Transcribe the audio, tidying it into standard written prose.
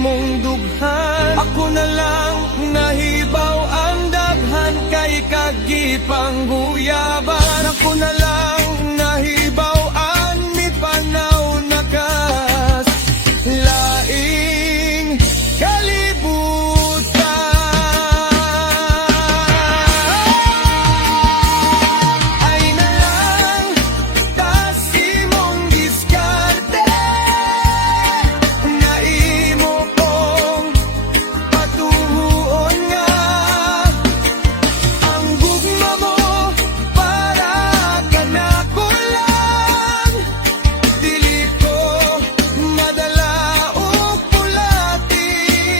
imong dughan. Ako na lang nahibaw ang daghan kay kagipangguyaban. Ako na lang